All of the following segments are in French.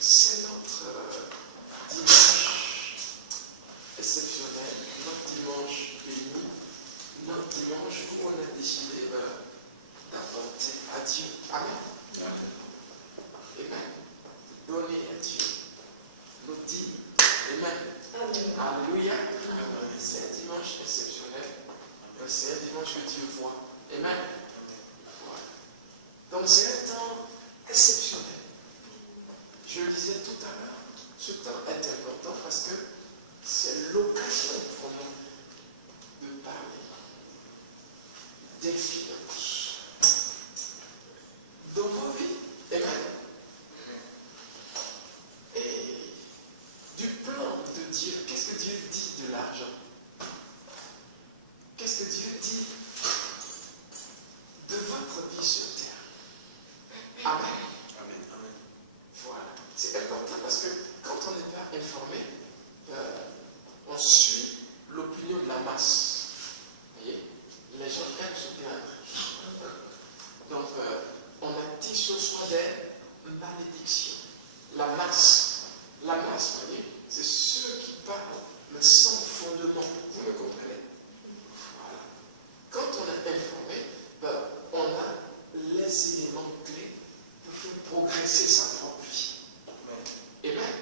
c'est notre dimanche exceptionnel, notre dimanche béni, notre dimanche où on a décidé d'apporter à Dieu. Amen. Amen. Donner à Dieu nos dîmes. Amen. Alléluia. C'est un dimanche exceptionnel. C'est un dimanche que Dieu voit. Amen. Voilà. Donc c'est un temps exceptionnel. Je le disais tout à l'heure, ce temps est important parce que c'est l'occasion pour nous de parler d'influence dans vos vies. Amen. Et du plan de Dieu. Qu'est-ce que Dieu dit de l'argent? Qu'est-ce que Dieu dit de votre vie sur terre? Amen. Amen. Amen. Voilà. C'est important parce que quand on n'est pas informé, on suit l'opinion de la masse. Vous voyez? Les gens aiment se plaindre. Donc, on a dit ce soit des malédictions. La masse, vous voyez, c'est ceux qui parlent, mais sans fondement. Vous me comprenez? Voilà. Quand on est informé, on a les éléments clés pour faire progresser sa propre vie. Amen.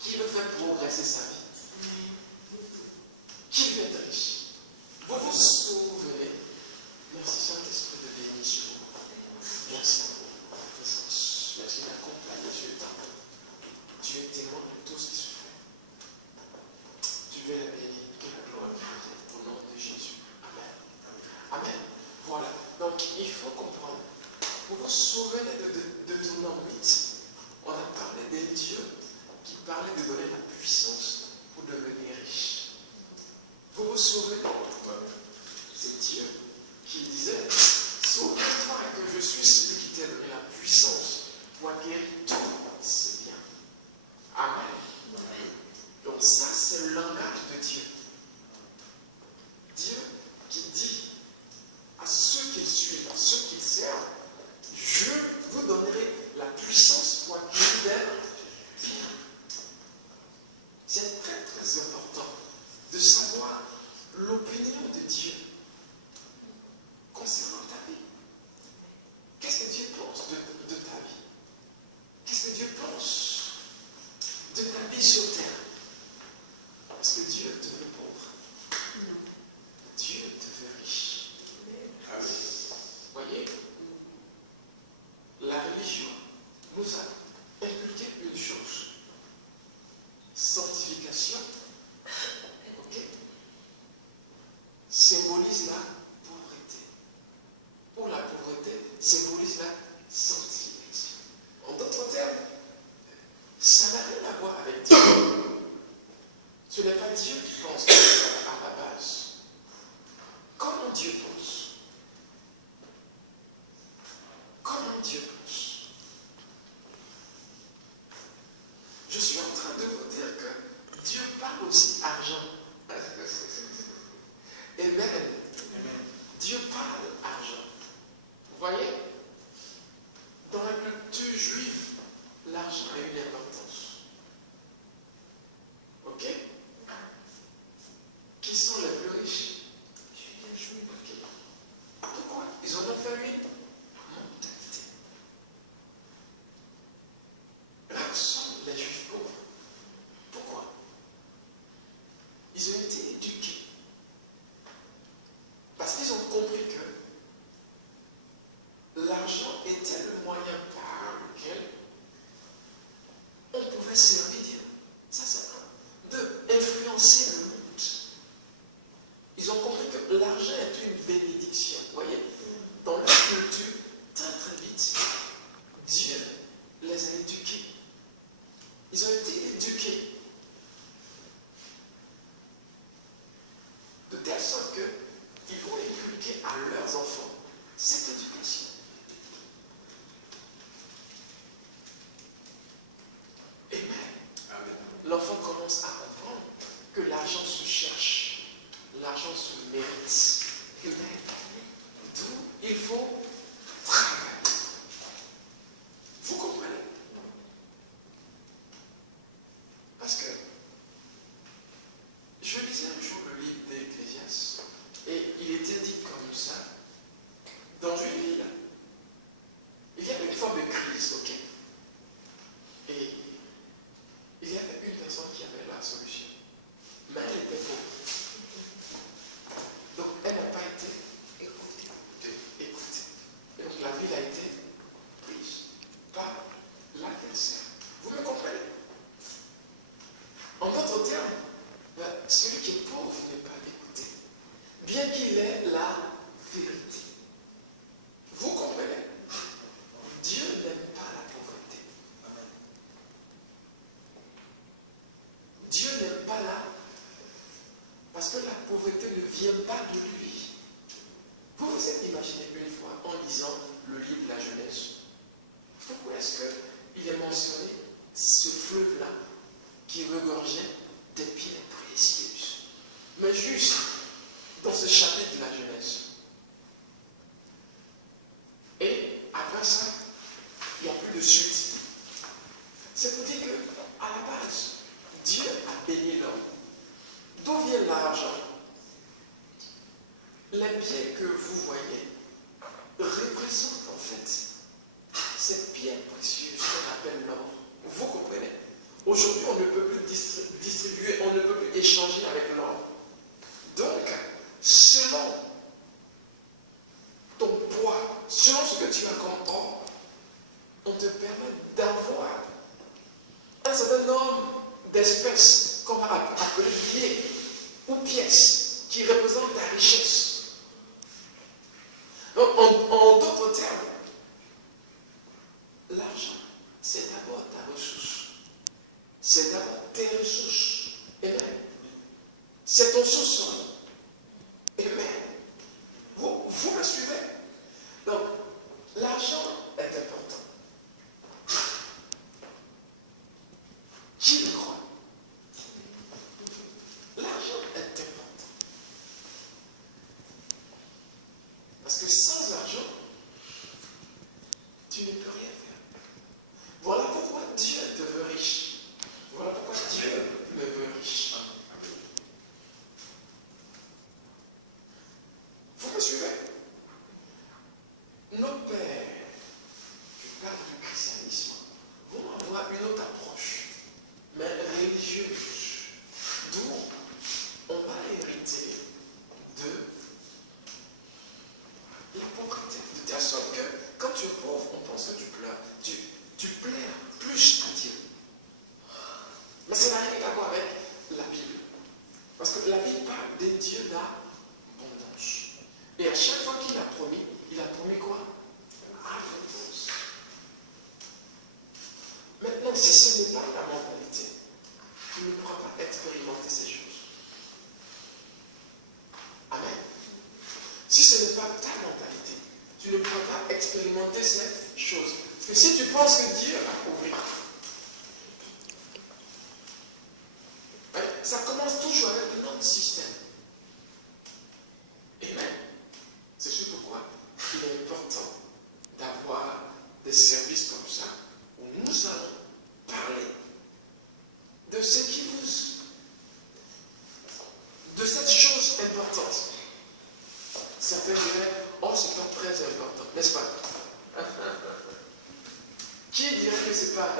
Qui veut faire progresser sa vie? Qui veut être riche? Vous vous souvenez? Merci Saint-Esprit de bénir sur vous. Merci pour votre présence. Merci d'accompagner ce temps. Tu es témoin de tout ce qui se fait. Tu veux la bénir. Que la gloire au nom de Jésus. Amen. Amen. Voilà. Donc il faut comprendre. Vous vous souvenez de Deutéronome 8? On a parlé d'un Dieu qui parlait de donner la puissance pour devenir riche. Vous vous souvenez? C'est Dieu qui disait, souviens-toi que je suis celui qui t'a donné la puissance pour acquérir tous ses biens. Amen. Donc ça, c'est le langage de Dieu. Dieu qui dit à ceux qui le suivent, à ceux qui le servent, je vous donnerai la puissance pour acquérir des biens. C'est très très important de savoir l'opinion de Dieu concernant ta vie. Qu'est-ce que Dieu pense de ta vie? Qu'est-ce que Dieu pense de ta vie sur terre? Est-ce que Dieu te veut pauvre? Dieu te veut riche. Voyez, la religion nous a inculqué une chose. Sanctification, ok, symbolise la pauvreté. Ou la pauvreté symbolise la sanctification. En d'autres termes, ça n'a rien à voir avec Dieu. Ce n'est pas Dieu qui pense comme ça à la base. Comment Dieu pense? Comment Dieu pense? Je suis en train de vous dire que Dieu parle aussi argent. Amen. Dieu parle argent. Vous voyez? Dans la culture juive, l'argent a une importance. Ok? Qui sont les plus riches? Les juifs. Okay. Pourquoi? Ils en ont fait une mentalité. Là sont les juifs pauvres. Pourquoi? Ils ont été éduqués. Parce qu'ils ont compris que l'argent était le moyen par lequel on pouvait servir Dieu. Ça, c'est un. Deux, influencer le monde. Ils ont compris que l'argent est une bénédiction. Vous voyez? Dans leur culture, très très vite, Dieu les a éduqués. Ils ont été éduqués de telle sorte qu'ils vont inculquer à leurs enfants cette éducation. Amen. L'enfant commence à comprendre que l'argent se cherche, l'argent se mérite. Amen. situation que quand tu es pauvre, on pense que tu pleures. Tu pleures plus à Dieu. Mais ça n'a rien à voir avec la Bible. Parce que la Bible parle des dieux d'abondance. Et à chaque fois qu'il a promis quoi? Abondance. Maintenant, si ce n'est pas la mentalité, tu ne pourras pas expérimenter ces choses. Amen. Si ce n'est pas ta mentalité, tu ne pourras pas expérimenter cette chose. Parce que si tu penses que Dieu va couvrir, ça commence toujours avec notre système. Amen. C'est juste pourquoi il est important d'avoir des services comme ça, où nous allons parler de ce qui de cette chose importante. Certains diraient, oh, c'est pas très important, n'est-ce pas? Qui dirait que c'est pas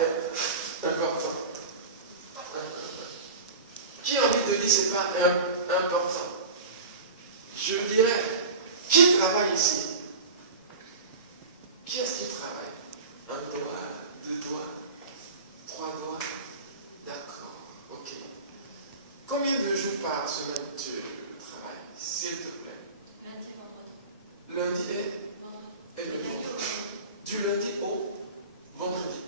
important? Qui a envie de dire que c'est pas important? Je dirais, qui travaille ici? Qui est-ce qui travaille? Un doigt, deux doigts, trois doigts? D'accord, ok. Combien de jours par semaine tu travailles, s'il te plaît? Lundi, vendredi. Lundi et le vendredi. Du lundi au vendredi.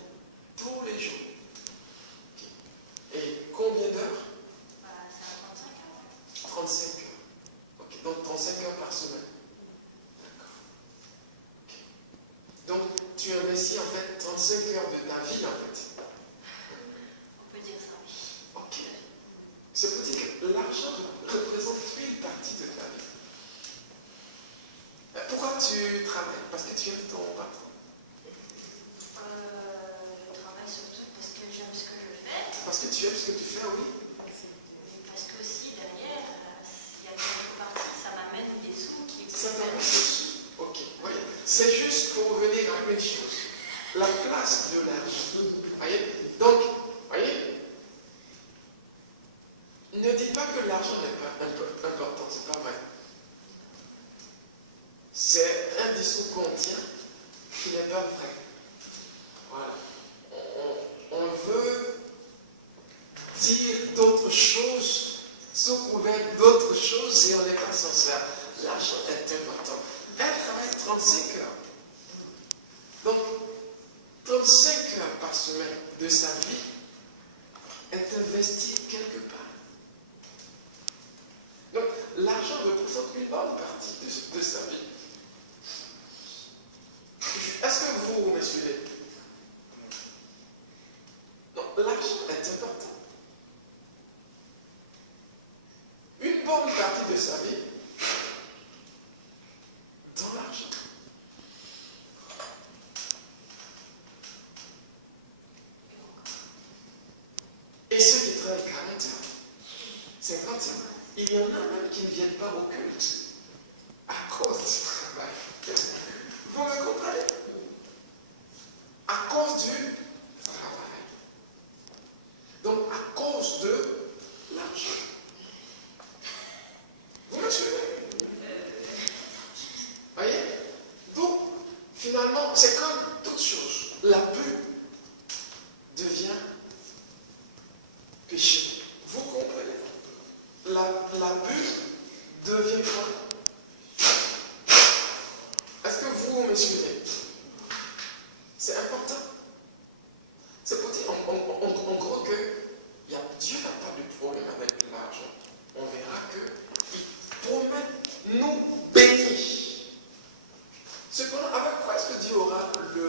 Tous les jours. Okay. Et combien d'heures? C'est à 35 heures. 35 heures. Ok, donc 35 heures par semaine. D'accord. Ok. Donc tu investis en fait 35 heures de ta vie en fait. On peut dire ça, oui. Ok. Ça veut dire que l'argent représente une partie de ta vie. Pourquoi tu travailles? Parce que tu aimes ton patron. Je travaille surtout parce que j'aime ce que je fais. Parce que tu aimes ce que tu fais, oui. Parce que aussi derrière, il y a une autre partie, ça m'amène des sous qui... Ça t'amène des sous. Ok. Oui. C'est juste pour revenir à une chose. La place de l'argent. Voyez? Donc, voyez? Ne dites pas que l'argent n'est pas important, c'est pas vrai. C'est un discours qu'on tient qui n'est pas vrai. Voilà. On veut dire d'autres choses, sous couvert d'autres choses et on n'est pas sincère. L'argent est important. Elle travaille 35 heures. Donc, 35 heures par semaine de sa vie est investie quelque part. Donc, l'argent représente une bonne partie de sa vie. Est-ce que vous me suivez? Donc, l'argent est important. Une bonne partie de sa vie dans l'argent. Et ceux qui travaillent 40 heures, 50 heures, il y en a même qui ne viennent pas au culte à cause du travail. Vous me comprenez? À cause du travail. Donc, à cause de l'argent. Vous me suivez? Voyez? Donc, finalement, c'est comme toute chose. L'abus devient péché. Vous comprenez? L'abus devient quoi? Est-ce que vous me suivez? C'est important. C'est pour dire, on croit que Dieu n'a pas de problème avec l'argent. On verra qu'il promet nous bénir. Cependant, avec quoi est-ce que Dieu aura le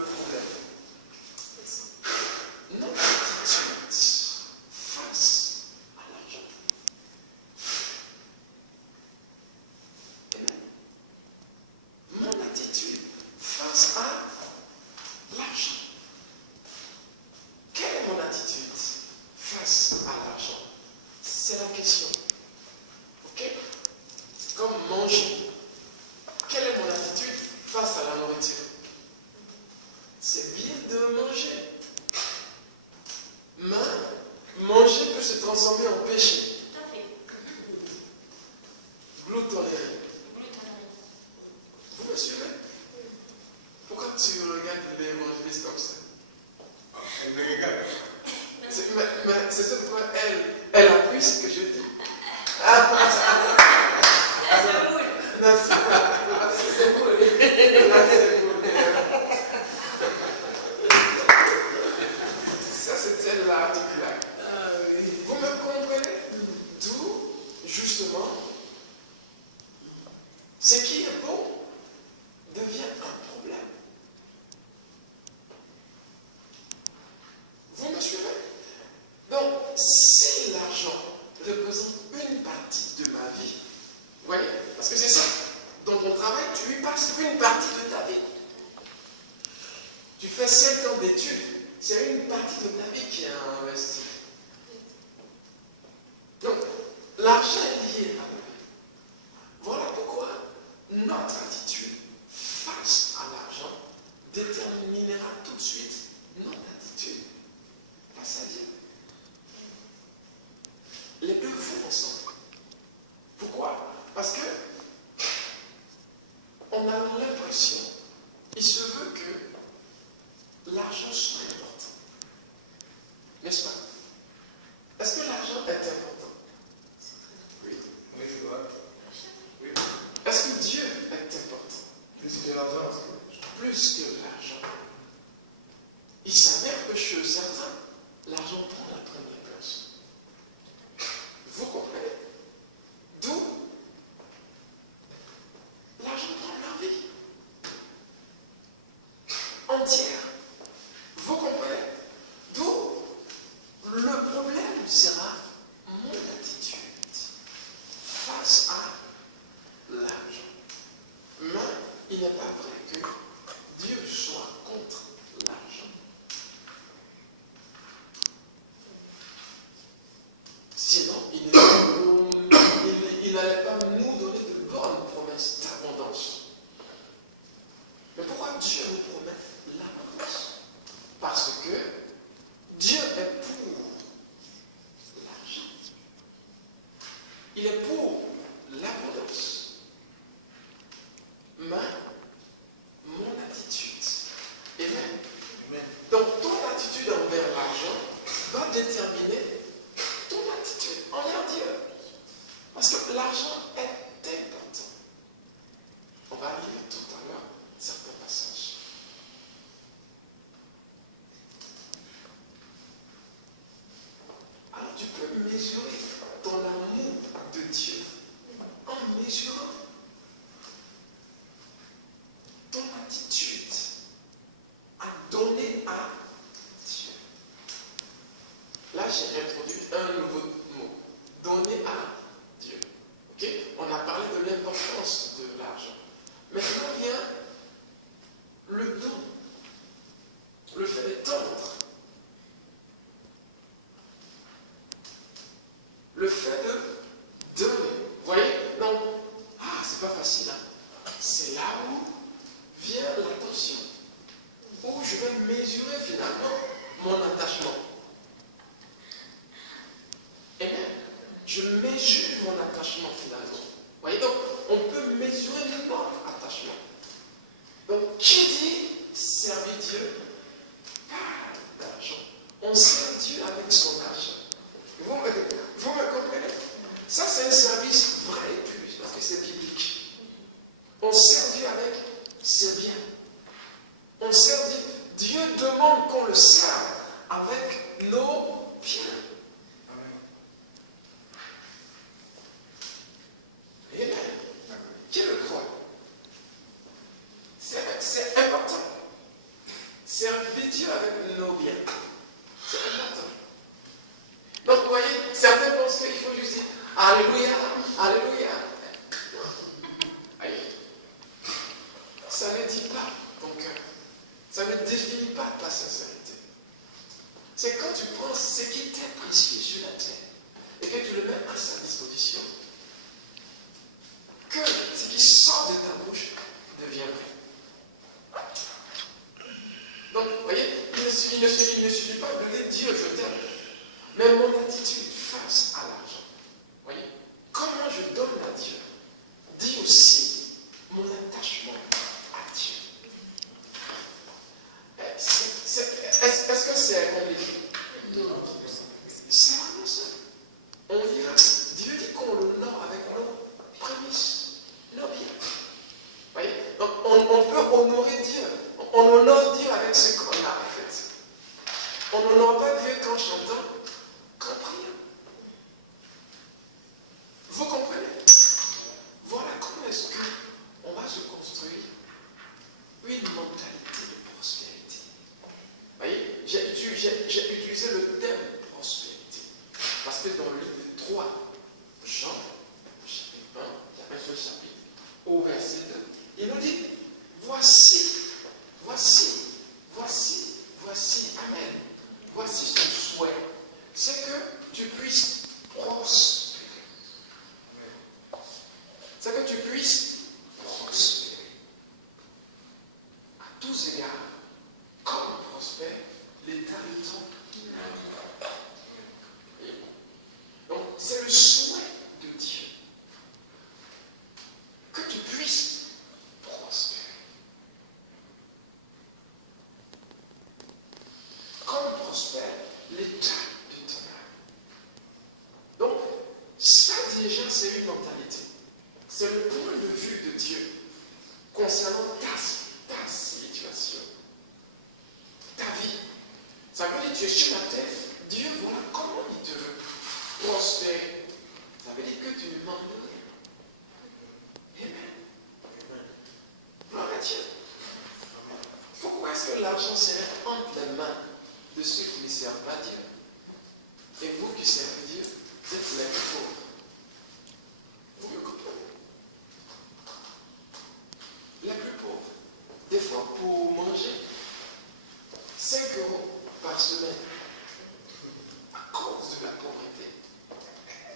une partie de ta vie. Tu fais 5 ans d'études, c'est une partie de ta vie qui est investie. Donc, l'argent est lié à la vie. Voilà pourquoi notre attitude face à l'argent déterminera tout de suite notre attitude face à Dieu. Les deux vont ensemble. Pourquoi? Parce que on a l'impression, il se veut que l'argent soit important. N'est-ce pas? Est-ce que l'argent est important? Oui. Oui, c'est vrai. Oui. Est-ce que Dieu est important? Plus que l'argent. Plus que l'argent. Il s'avère que chez certains, l'argent prend la première place. Vous comprenez? D'où l'argent prend leur vie entière. Vous comprenez? D'où le problème sera mon attitude face à l'argent. Mais il n'est pas vrai que Dieu soit contre l'argent. Sinon, il n'allait pas nous donner de bonnes promesses d'abondance. Mais pourquoi Dieu nous promet l'abondance? Parce que Dieu est pour l'argent. Il est pour l'abondance. Mais mon attitude est même. Donc ton attitude envers l'argent va déterminer ton attitude envers Dieu. Parce que l'argent est important. On va lire tout à l'heure certains passages. Alors tu peux mesurer ton amour de Dieu en mesurant ton attitude à donner à Dieu. Là, j'ai introduit un nouveau mot. Donner à Dieu. Ok? On a parlé de l'importance de l'argent. Maintenant vient le don. Le fait d'étendre. Le fait de donner. Vous voyez? Donc, c'est pas facile. Hein? C'est là où vient l'attention. Où je vais mesurer finalement mon attachement. Et même, je mesure mon attachement finalement. Vous voyez, donc, on peut mesurer notre attachement. Donc, qui dit servir Dieu parle d'argent. On sert Dieu avec son argent. Vous me comprenez? Ça, c'est un service vrai et pur, parce que c'est biblique. On sert Dieu avec ses biens. On sert Dieu. Dieu demande qu'on le serve avec nos biens. Amen. Qui le croit? C'est important. Servir Dieu avec nos biens. C'est important. Donc, vous voyez, certains pensent qu'il faut juste dire Alléluia, Alléluia. Aïe. Ça ne dit pas ton cœur. Ça ne définit pas ta sincérité. C'est quand tu prends ce qui t'est précieux sur la terre et que tu le mets à sa disposition que ce qui sort de ta bouche devient vrai. Donc, vous voyez, il ne suffit pas de dire Dieu, je t'aime, mais mon attitude face à l'argent. Vous voyez, comment je donne à Dieu dit aussi mon attachement à Dieu. Est-ce que c'est compliqué? Non. C'est vraiment ça. On dira, Dieu dit qu'on l'honore avec nos prémices, nos biens. Vous voyez? Donc on peut honorer Dieu. On honore Dieu avec ce qu'on a en fait. On n'honore pas Dieu qu'en chantant, qu'en Amen. Voici son souhait. C'est que tu puisses prospérer. C'est que tu puisses prospérer. À tous égards, comme prospère l'état du temps. Donc, c'est le souhait de Dieu que tu puisses prospérer. Comme prospère l'état du temps. Donc, ça déjà, c'est une mentalité. C'est le point de vue de Dieu concernant ta situation, ta vie. Ça veut dire que tu es sur la terre. Dieu, voilà comment il te veut prospérer. Ça veut dire que tu ne manques de rien. Amen. Gloire à Dieu. Pourquoi est-ce que l'argent serait entre les mains de ceux qui ne servent pas Dieu? Et vous qui servez Dieu, vous êtes les plus pauvres. Vous me comprenez? Les plus pauvres. Des fois, pour manger, 5 € par semaine, à cause de la pauvreté.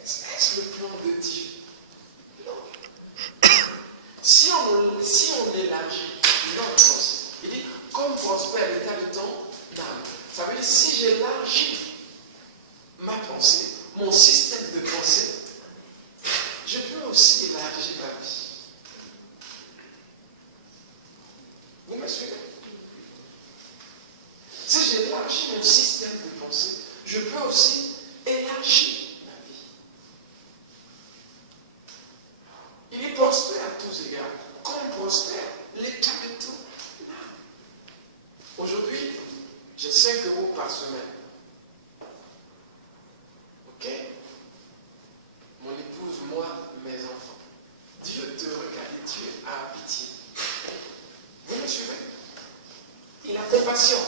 Est-ce le plan de Dieu? Non. Si on élargit notre pensée, il dit, comme prospère l'état du temps d'âme. Ça veut dire, si j'élargis ma pensée, mon système de pensée, je peux aussi élargir ma vie. Vous me suivez? Si j'élargis mon système de pensée, je peux aussi élargir ma vie. Il est prospère à tous égards, comme prospère l'état de tout. Aujourd'hui, j'ai 5 € par semaine. Ok? Mon épouse, moi, mes enfants. Dieu te regarde et Dieu a pitié. Vous me suivez? Il a compassion.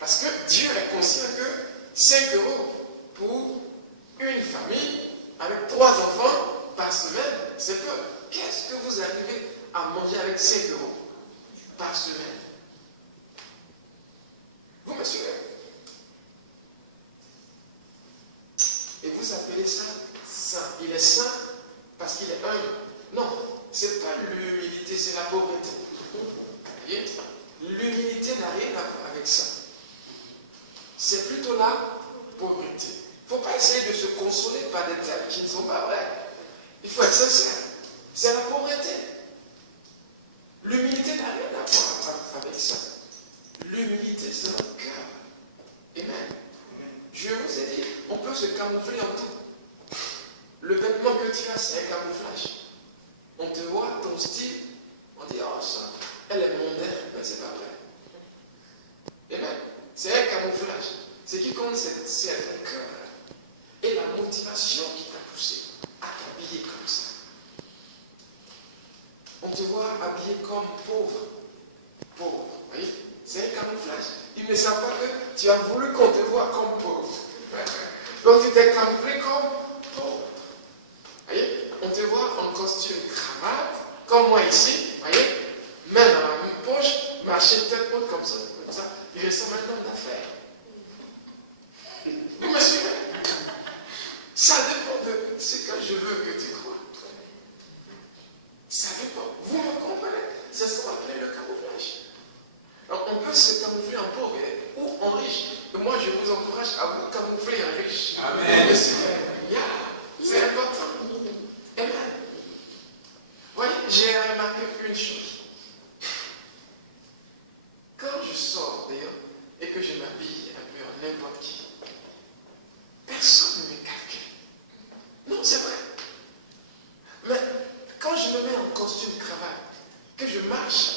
Parce que Dieu est conscient que 5 € pour une famille avec 3 enfants par semaine, c'est peu. Qu'est-ce que vous arrivez à manger avec 5 € par semaine? Vous me suivez? Et vous appelez ça saint. Il est saint parce qu'il est humble. Non, ce n'est pas l'humilité, c'est la pauvreté. L'humilité n'a rien à voir avec ça. C'est plutôt la pauvreté. Il ne faut pas essayer de se consoler par des termes qui ne sont pas vrais. Il faut être sincère. C'est la pauvreté. L'humilité n'a rien à voir avec ça. L'humilité, c'est notre cœur. Amen. Je vous ai dit, on peut se camoufler en tout. Le vêtement que tu as, c'est un camouflage. On te voit, ton style, on dit, oh ça, elle est mondaine, mais c'est pas vrai. Amen. C'est un camouflage. Ce qui compte, c'est ton cœur. Et la motivation qui t'a poussé à t'habiller comme ça. On te voit habillé comme pauvre. Pauvre. Vous voyez? C'est un camouflage. Ils ne savent pas que tu as voulu qu'on te voie comme pauvre. Donc tu t'es camouflé comme pauvre. Vous voyez? On te voit en costume cravate, comme moi ici. Vous voyez? Main dans la même poche, marcher tête haute comme ça. Il ressemble à un homme d'affaires. Vous me suivez? Ça dépend de ce que je veux que tu crois. Ça dépend. Vous me comprenez? C'est ce qu'on appelle le camouflage. Alors, on peut se camoufler en pauvre ou en riche. Et moi, je vous encourage à vous camoufler en riche. Amen. C'est important. Amen. Voyez, j'ai remarqué une chose. Quand je sors d'ailleurs et que je m'habille un peu en n'importe qui, personne ne me calcule. Non, c'est vrai. Mais quand je me mets en costume cravate, que je marche,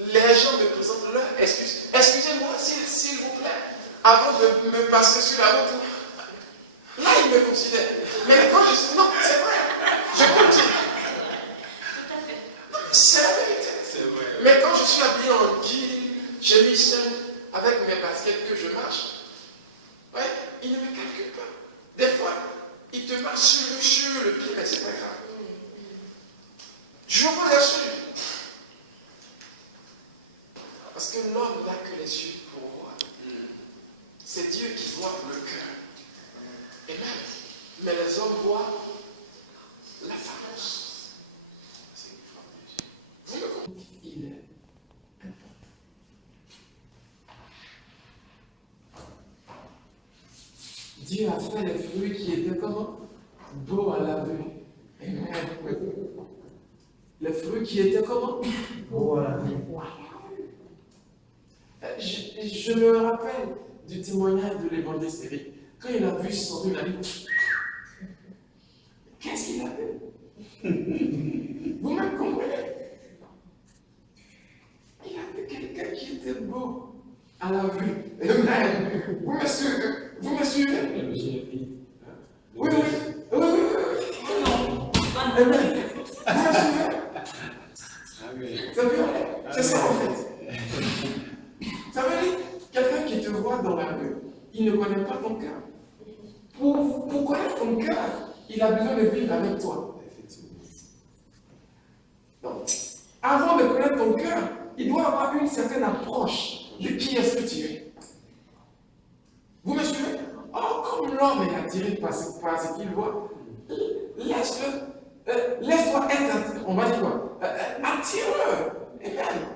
les gens me présentent leur excuse. Excusez-moi, s'il vous plaît, avant de me passer sur la route. Là, ils me considèrent. Mais quand je suis... Non, c'est vrai. Je continue. Tout à fait. C'est la vérité. C'est vrai. Mais quand je suis habillé en jean, chemise seule, avec mes baskets que je marche, ouais, ils ne me calculent pas. Des fois, ils te marchent sur le pied, mais c'est pas grave. Je vous assure. Parce que l'homme n'a que les yeux pour voir. C'est Dieu qui voit le cœur. Amen. Mais les hommes voient l'apparence. Vous me comprenez? Il est important. Dieu a fait les fruits qui étaient comment? Beaux à la vue. Amen. Les fruits qui étaient comment? Beaux à la vue. Je me rappelle du témoignage de l'évangéliste Éric. Quand il a vu son il a dit, qu'est-ce qu'il a vu? Vous-même comprenez? Il a vu quelqu'un qui était beau à la vue. Amen. Vous me suivez? Vous me suivez? Oui. Amen. Vous me suivez? C'est ça en fait. Ça veut dire, quelqu'un qui te voit dans la rue, il ne connaît pas ton cœur. Pour connaître ton cœur, il a besoin de vivre avec toi. Donc, avant de connaître ton cœur, il doit avoir une certaine approche de qui est-ce que tu es. Vous me suivez? Oh, comme l'homme est attiré par ce qu'il voit, laisse-toi être, on va dire quoi? Attire-le. Amen.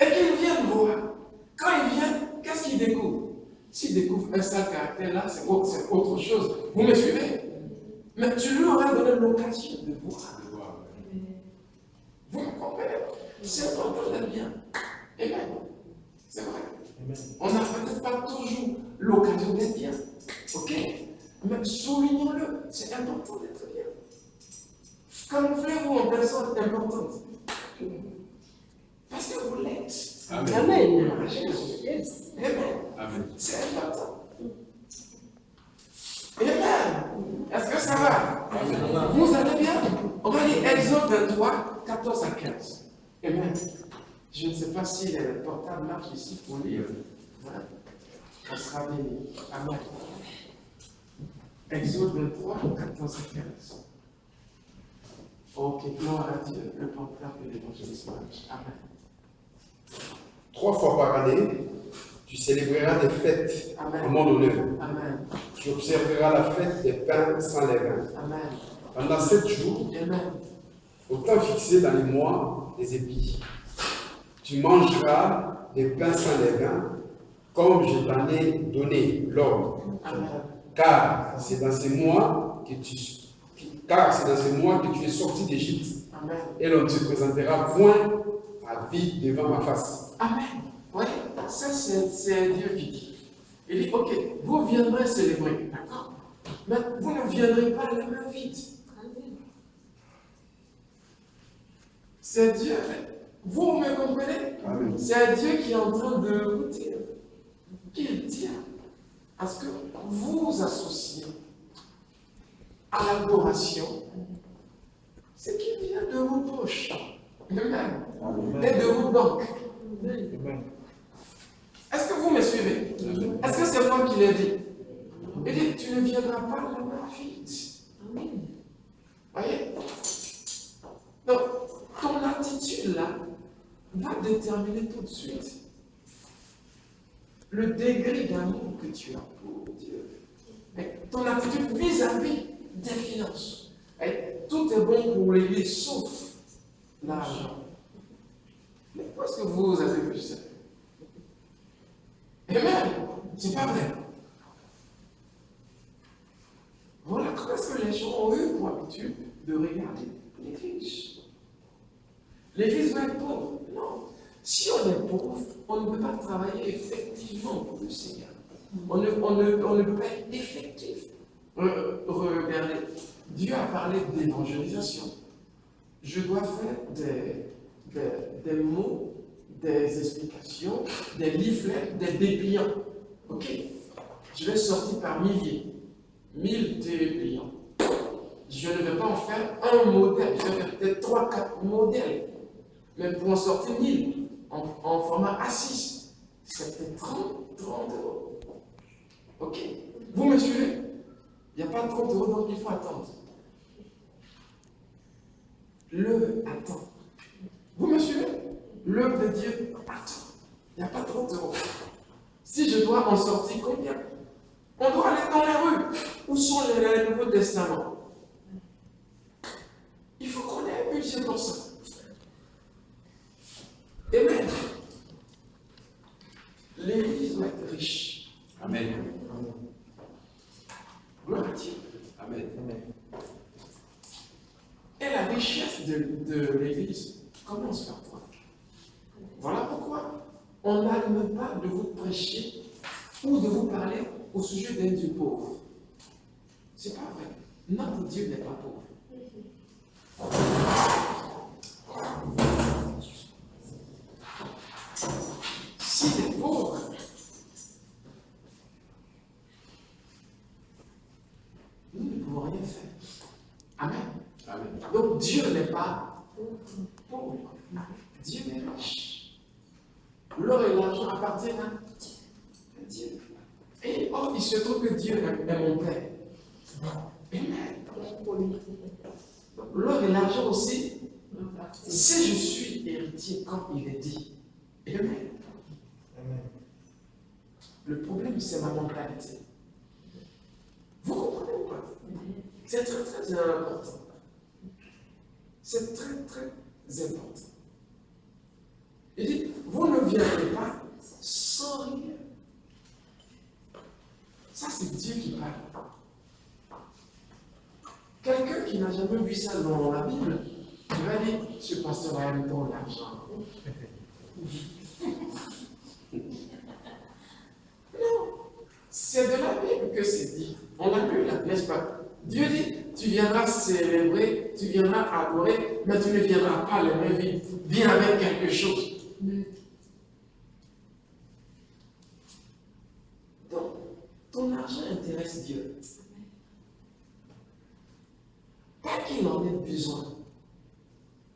Et qu'il vienne voir. Quand il vient, qu'est-ce qu'il découvre? S'il découvre un sale caractère là, c'est autre chose. Vous me suivez? Mais tu lui auras donné l'occasion de voir. Vous me comprenez? C'est important d'être bien. Amen. C'est vrai. On n'a peut-être pas toujours l'occasion d'être bien. Ok? Mais soulignons-le. C'est important d'être bien. Camouflez-vous en personne importante. Parce que vous l'êtes. Amen. Amen. Yes. Amen. C'est important. Amen. Est-ce que ça va? Amen. Vous allez bien? On va lire Exode 23, 14 à 15. Amen. Je ne sais pas si le portable marche ici pour lire. Voilà. On sera béni. Amen. Exode 23, 14 à 15. Ok, gloire à Dieu. Le portable de l'évangéliste marche. Amen. 3 fois par année, tu célébreras des fêtes en mon honneur. Amen. Tu observeras la fête des pains sans levain. Amen. Pendant 7 jours, Amen. au temps fixé dans les mois des épis, tu mangeras des pains sans levain, comme je t'en ai donné l'ordre. Amen. Car c'est dans ces mois que tu es sorti d'Égypte. Amen. Et l'on ne te présentera point à vide devant ma face. Amen. Oui, ça c'est Dieu qui dit. Il dit, ok, vous viendrez célébrer, d'accord? Mais vous ne viendrez pas la main vide. C'est Dieu. Vous me comprenez? C'est Dieu qui est en train de vous dire qu'il tient à ce que vous vous associez à l'adoration. C'est qu'il vient de vos poches, même, et de vos banques. Est-ce que vous me suivez? Est-ce que c'est moi qui l'ai dit? Il dit, tu ne viendras pas la main vide. Voyez? Donc, ton attitude là va déterminer tout de suite le degré d'amour que tu as pour Dieu. Mais ton attitude vis-à-vis des finances. Tout est bon pour l'Église, sauf l'argent. Mais est-ce que vous avez vu ça? Amen. C'est pas vrai. Voilà, comment est-ce que les gens ont eu pour habitude de regarder l'Église? L'Église va être pauvre. Non. Si on est pauvre, on ne peut pas travailler effectivement pour le Seigneur. On ne peut pas être effectif. Regardez, Dieu a parlé d'évangélisation. Je dois faire des mots, des explications, des leaflets, des dépliants. Ok? Je vais sortir par milliers, 1000 dépliants. Je ne vais pas en faire un modèle, je vais faire peut-être 3-4 modèles. Mais pour en sortir 1000 en format A6, c'est peut-être 30 euros. Ok? Vous me suivez? Il n'y a pas 30 euros, donc il faut attendre. l'œuvre attend. Vous me suivez? L'œuvre de Dieu attend. Il n'y a pas 30 euros. Si je dois en sortir combien? On doit aller dans les rues. Où sont les Nouveaux Testaments? Il faut qu'on ait un budget pour ça. Amen. L'Église doit être riche. Amen. Gloire à Dieu. Amen. Et la richesse de l'Église commence par toi. Voilà pourquoi on n'arrête pas de vous prêcher ou de vous parler au sujet d'un Dieu pauvre. C'est pas vrai. Notre Dieu n'est pas pauvre. S'il est pauvre, nous ne pouvons rien faire. Amen. Amen. Donc Dieu n'est pas pauvre. Dieu est riche. L'or et l'argent appartiennent à Dieu. Et oh, il se trouve que Dieu est mon Père. Amen. L'or et l'argent aussi, si je suis héritier, comme il est dit. Amen. Le problème, c'est ma mentalité. Vous comprenez ou pas? C'est très, très important. C'est très, très important. Il dit, vous ne viendrez pas sans rien. Ça, c'est Dieu qui parle. Quelqu'un qui n'a jamais vu ça dans la Bible, il va dire, ce pasteur a un bon argent. Non, c'est de la Bible que c'est dit. On l'a lu là, n'est-ce pas? Dieu dit, tu viendras célébrer, tu viendras adorer, mais tu ne viendras pas les mains vides. Viens avec quelque chose. Donc, ton argent intéresse Dieu. Pas qu'il en ait besoin.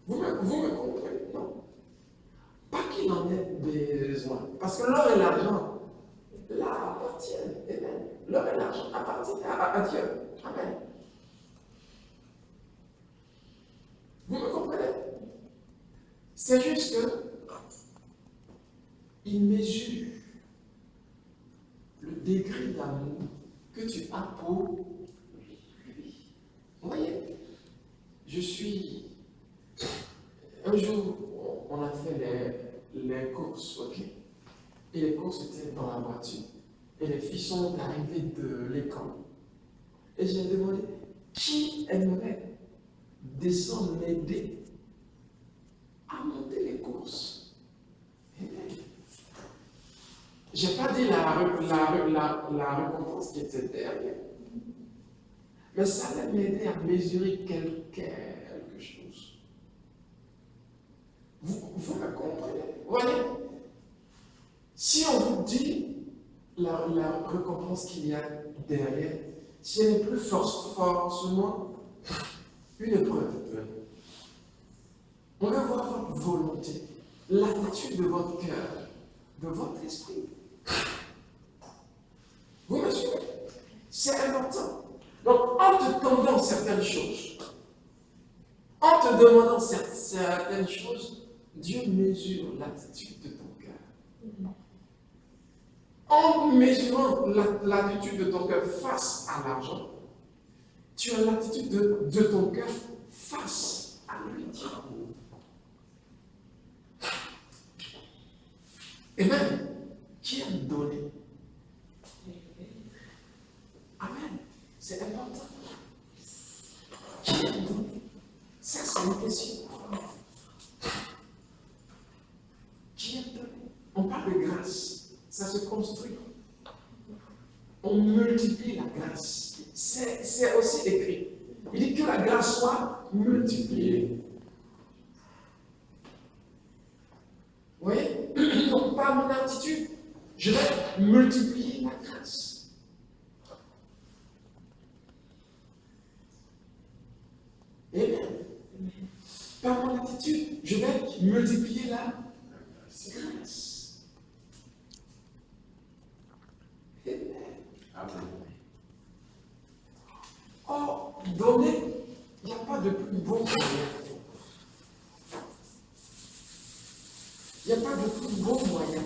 Vous me comprenez? Non. Pas qu'il en ait besoin. Parce que l'or et l'argent, là, appartiennent. Amen. L'or et l'argent appartiennent à Dieu. Amen. Vous me comprenez? C'est juste que il mesure le degré d'amour que tu as pour lui. Vous voyez? Un jour, on a fait les courses, ok? Et les courses étaient dans la voiture. Et les filles sont arrivées de l'école. Et j'ai demandé, qui aimerait descendre m'aider à monter les courses? Je n'ai pas dit la récompense qui était derrière. Mais ça allait m'aider à mesurer quelque chose. Vous me comprenez? Voyez, si on vous dit la récompense qu'il y a derrière, ce n'est plus forcément une épreuve. On veut voir votre volonté, l'attitude de votre cœur, de votre esprit. Vous me suivez? C'est important. Donc, en te tendant certaines choses, en te demandant certaines choses, Dieu mesure l'attitude de ton cœur. En mesurant l'attitude de ton cœur face à l'argent, tu as l'attitude de ton cœur face à lui. Et même, qui a donné? Amen. C'est important. Qui a donné? Ça, c'est une question. Qui a donné? On parle de grâce. Ça se construit. On multiplie la grâce. C'est aussi écrit. Il dit que la grâce soit multipliée. Vous voyez? Donc, par mon attitude, je vais multiplier la grâce. Amen. Par mon attitude, je vais multiplier la grâce. Amen. Or, donner, il n'y a pas de plus beau moyen Il n'y a pas de plus beau moyen.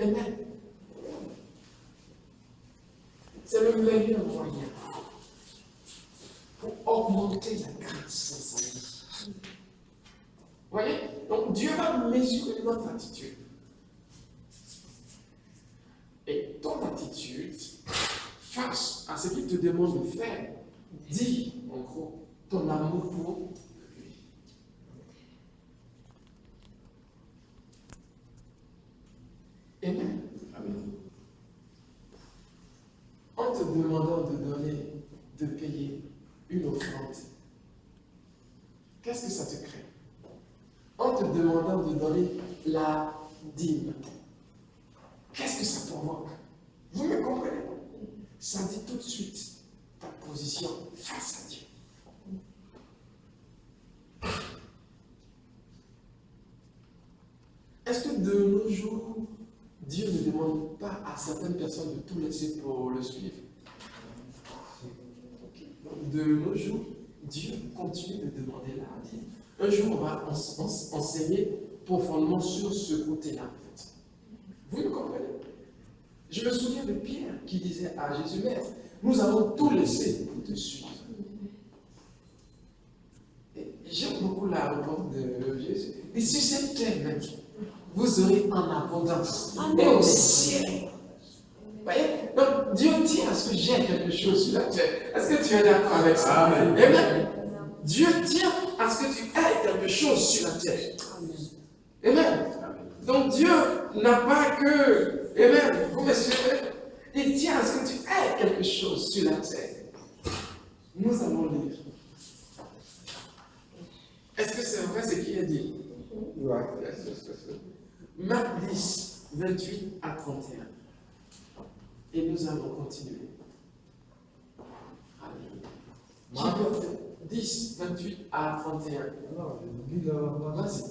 Amen. C'est le meilleur moyen pour augmenter la grâce dans sa vie. Vous voyez? Donc Dieu va mesurer notre attitude. Et ton attitude face à ce qu'il te demande de faire dit, en gros, ton amour pour lui. Amen. Amen. En te demandant de donner, de payer une offrande, qu'est-ce que ça te crée? En te demandant de donner la dîme, qu'est-ce que ça provoque? Vous me comprenez? Ça dit tout de suite ta position face à Dieu. Est-ce que de nos jours, Dieu ne demande pas à certaines personnes de tout laisser pour le suivre? De nos jours, Dieu continue de demander la dîme. Un jour, on va enseigner profondément sur ce côté-là, en fait. Vous me comprenez? Je me souviens de Pierre qui disait à Jésus, Maître, nous avons tout laissé pour te suivre. J'aime beaucoup la réponse de Jésus. Et si c'est terre, vous aurez en abondance. Et au ciel. Vous voyez? Donc, Dieu tient à ce que j'ai quelque chose sur la terre. Est-ce que tu es d'accord avec ça? Amen. Amen. Dieu tient à ce que tu aies quelque chose sur la terre. Amen. Donc, Dieu n'a pas que. Amen. Vous me suivez? Il tient à ce que tu aies quelque chose sur la terre. Nous allons lire. Est-ce que c'est vrai ce qu'il a dit? Ouais. Marc 10, 28 à 31. Et nous allons continuer. Marc 10, 28 à 31. Alors, je lis la Vas-y.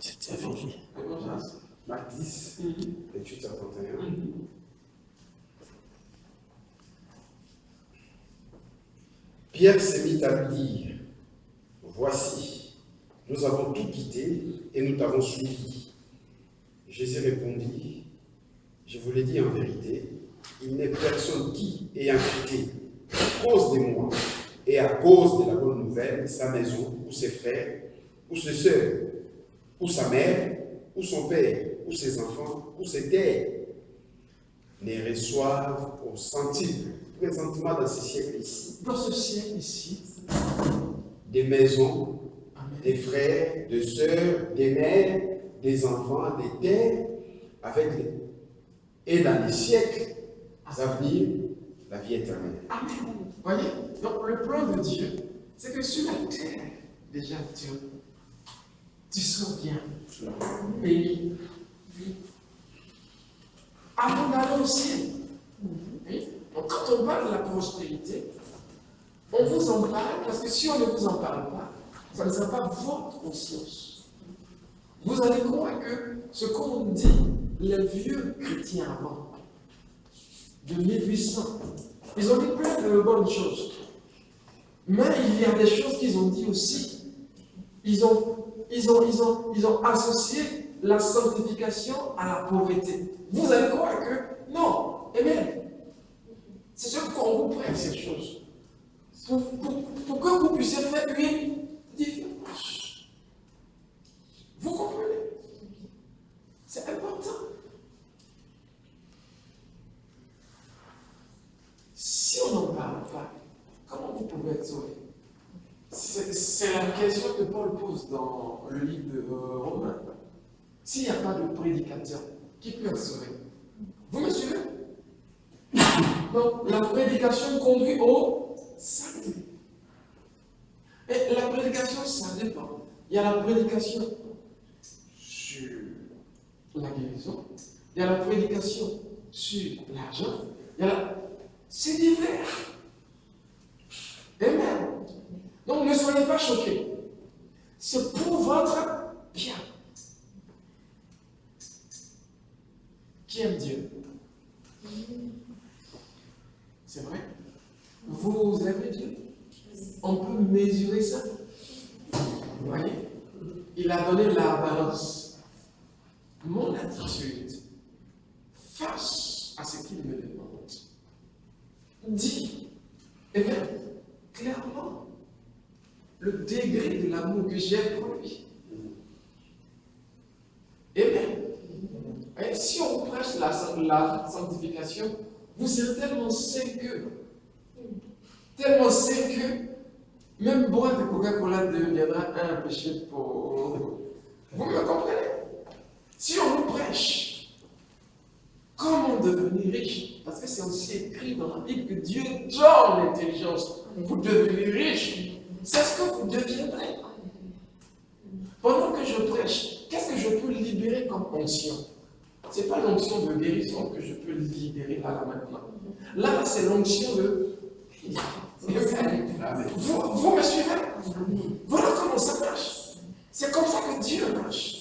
C'est fini. Marc 10, 28 à 31. Pierre se mit à lui dire, voici, nous avons tout quitté et nous t'avons suivi. Jésus répondit, je vous l'ai dit en vérité, il n'est personne qui, ayant quitté, à cause de moi et à cause de la bonne nouvelle, sa maison, ou ses frères, ou ses sœurs, ou sa mère, ou son père, ou ses enfants, ou ses terres, ne reçoivent au centime, présentement dans ce siècle ici, Dans ce siècle ici, des maisons, Amen. des frères, des sœurs, des mères, des enfants, des terres, avec les... et dans les siècles à venir, la vie éternelle. Amen. Vous voyez? Donc le plan de Dieu, c'est que sur la terre, déjà, tu seras bien béni. Avant d'aller au ciel. Oui? Donc quand on parle de la prospérité, on vous en parle parce que si on ne vous en parle pas, ça ne sera pas votre conscience. Vous allez croire que ce qu'on dit, les vieux chrétiens avant, de 1800, ils ont dit plein de bonnes choses. Mais il y a des choses qu'ils ont dit aussi. Ils ont associé la sanctification à la pauvreté. Vous allez croire que non. Amen. C'est ce qu'on vous prête ces choses. Pour que vous puissiez faire une différence. Vous comprenez? C'est important. Si on n'en parle pas, comment vous pouvez être sauvé? C'est la question que Paul pose dans le livre de Romains. S'il n'y a pas de prédicateur, qui peut être sauvé? Vous me suivez? Donc, la prédication conduit au salut. Et la prédication, ça dépend. Il y a la prédication sur la guérison, il y a la prédication sur l'argent, c'est divers. Amen. Donc ne soyez pas choqués. C'est pour votre bien. Qui aime Dieu? C'est vrai? Vous aimez Dieu? on peut mesurer ça. Vous voyez? Il a donné la balance. Mon attitude face à ce qu'il me demande dit, eh bien, clairement, le degré de l'amour que j'ai pour lui. Eh bien, si on vous prêche la sanctification, vous serez tellement sain que même boire de Coca-Cola deviendra un péché pour vous. Me comprenez? Si on vous prêche comment devenir riche, parce que c'est aussi écrit dans la Bible que Dieu donne l'intelligence pour devenir riche, c'est ce que vous deviendrez. Pendant que je prêche, qu'est-ce que je peux libérer comme onction? Ce n'est pas l'onction de guérison que je peux libérer là maintenant. Là, c'est l'onction de... Vous me suivez? Voilà comment ça marche. C'est comme ça que Dieu marche.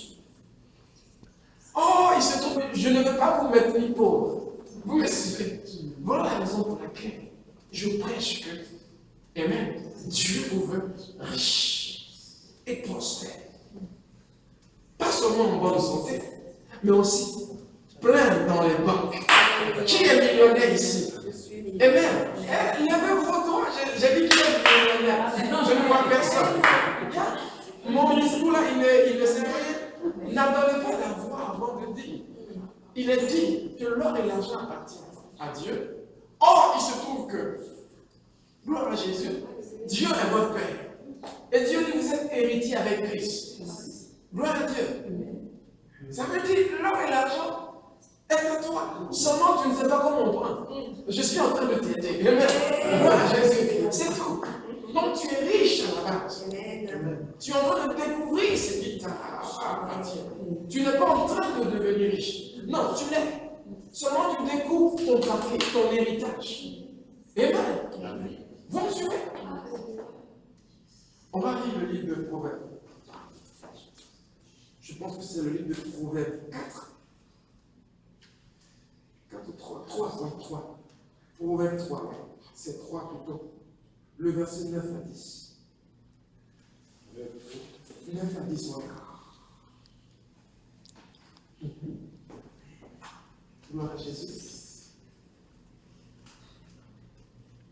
Oh, il se trouve, je ne veux pas vous mettre ni pauvre. Vous me suivez? Voilà la raison pour laquelle je prêche que, amen, Dieu vous veut riche et prospère. Pas seulement en bonne santé, mais aussi plein dans les banques. Qui est millionnaire ici? Amen. Levez vos doigts, j'ai dit qu'il est millionnaire. Je ne vois personne. Mon discours là, il ne sait rien. N'attendez pas d'avoir avant de dire. Il est dit que l'or et l'argent appartiennent à Dieu. Or, il se trouve que, gloire à Jésus, Dieu est votre Père. Et Dieu dit, vous êtes héritier avec Christ. Gloire à Dieu. Ça veut dire que l'or et l'argent est à toi. Seulement, tu ne sais pas comment prendre. Je suis en train de t'aider. Gloire à Jésus. C'est tout. Donc, tu es riche à la base. Tu es en train de découvrir ce qui t'appartient. Tu n'es pas en train de devenir riche. Non, tu l'es. Seulement, tu découvres ton papier, ton héritage. Amen. Vous me suivez? On va lire le livre de Proverbes. Je pense que c'est le livre de Proverbes 4. 4 ou 3. 3. Proverbes 3. C'est 3 plutôt. Le verset 9 à 10. 9 à 10, voilà. Gloire à Jésus.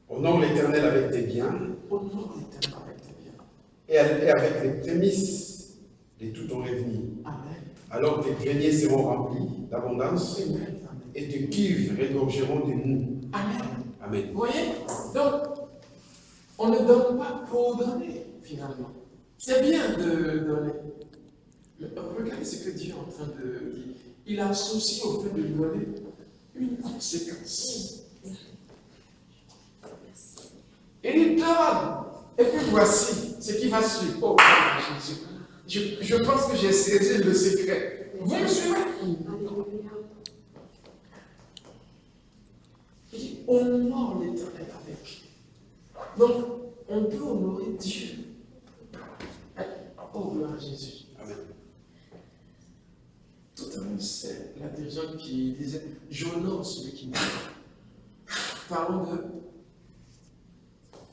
Honore l'Éternel avec tes biens. Honore l'Éternel avec tes biens. Et avec les prémices de tout ton revenu. Amen. Alors tes greniers seront remplis d'abondance. Amen. Et tes cuves regorgeront de mou. Amen. Amen. Vous voyez? Donc, on ne donne pas pour donner, finalement. C'est bien de donner. Mais regardez ce que Dieu est en train de dire. Il associe au fait de donner une conséquence. Il donne. Et puis voici ce qui va suivre. Oh, Jésus. Je pense que j'ai saisi le secret. Vous me suivez? Il dit, honore l'Éternel avec. Donc, on peut honorer Dieu. Oh, gloire à Jésus. Amen. Tout à l'heure, c'est la dirigeante qui disait, j'honore celui qui m'aime. Parlons de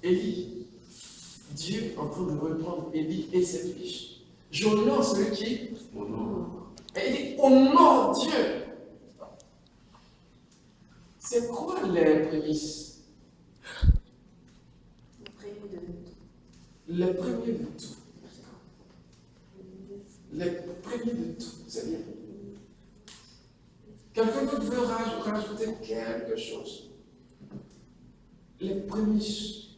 Élie. Dieu en train de reprendre Élie et ses fiches. J'honore celui qui Honore. Et il dit, honore Dieu. C'est quoi les prémices? Les premiers de tout. Les premiers de tout. C'est bien. Quelqu'un d'autre veut rajouter quelque chose? Les prémices.